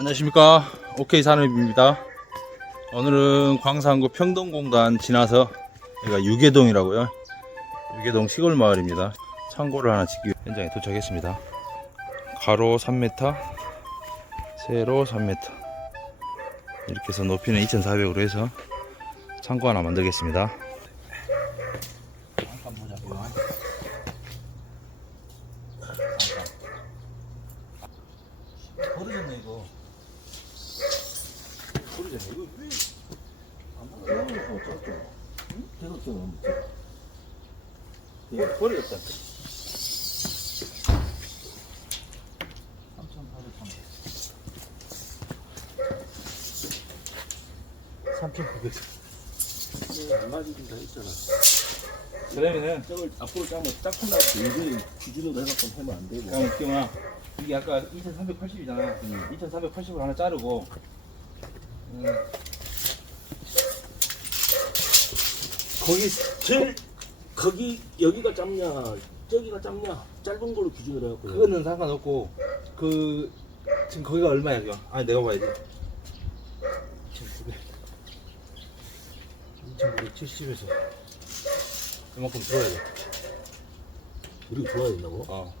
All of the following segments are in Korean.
안녕하십니까 오케이 산업입니다 오늘은 광산구 평동공단 지나서 여기가 유계동이라고요 유계동 시골 마을입니다 창고를 하나 짓기 현장에 도착했습니다 가로 3m 세로 3m 이렇게 해서 높이는 2400으로 해서 창고 하나 만들겠습니다 버려졌네 이거 버려졌네 이거 왜 버- 버려졌다 3,900 얼마지긴다 했잖아. 그러면은 저걸 앞으로 짜면 짝꿍 나고 이게 기준으로 해갖고 하면 안 되고. 형 기영아 이게 아까 2380이잖아. 2380을 하나 자르고 음, 거기 제일 거기 여기가 짧냐 저기가 짧냐 짧은 걸로 기준으로 해갖고. 그거는 상관없고 그 지금 거기가 얼마야 기영 아 내가 봐야지 2970에서 이만큼 들어야 돼 우리 좋아야 된다고? 어.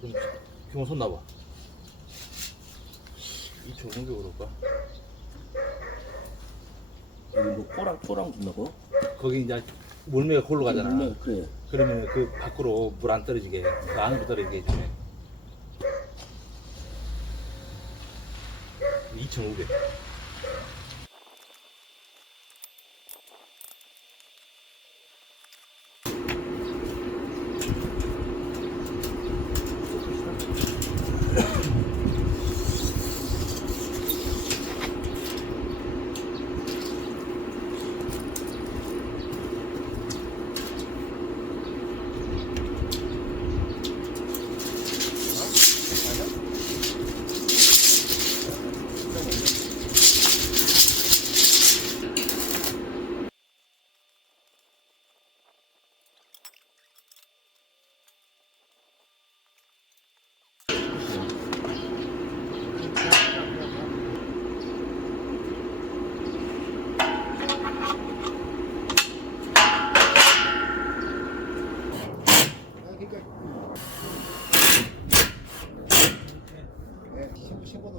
그럼 기영 손 놔봐 2,500으로 할까? 여기 뭐 꼬랑 꼬랑 준다고? 거기 이제 물매가 골로 가잖아 물매, 그래. 그러면 그 밖으로 물 안 떨어지게 그 안으로 떨어지게 해주네 2,500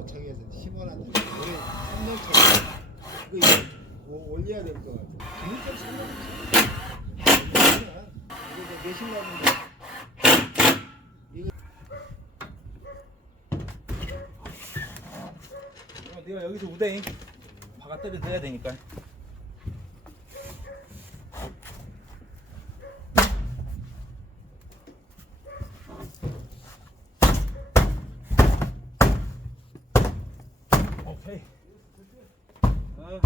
도 차기에서 심어놨는데 올해 3년 차 이거 오- 올려야 될 것 같아. 3년 차. 이거 몇십 년인데 그럼 네가 여기서 우대잉 바가 때려 넣어야 되니까 어.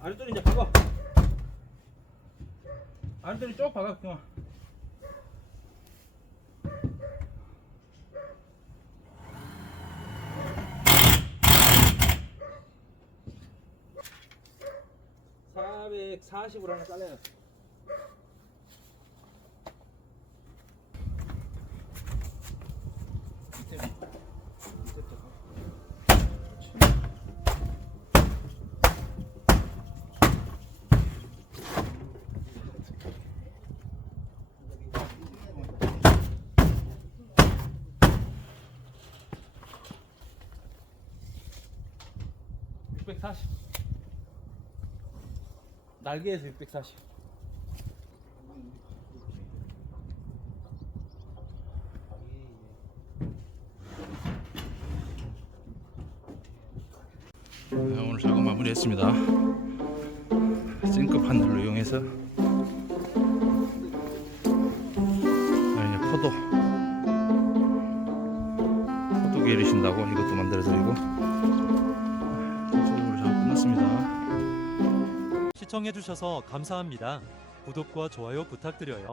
아랫돌이 이제 박아. 아랫돌이 쭉 박아 그만. (440으로) 하나 잘라요 밑에 밑에 쪽. (640) 날개에서 640 네, 오늘 작업 마무리했습니다. 싱크 판넬로 이용해서 아니, 포도 포도 기르신다고 이것도 만들어드 시청해주셔서 감사합니다. 구독과 좋아요 부탁드려요.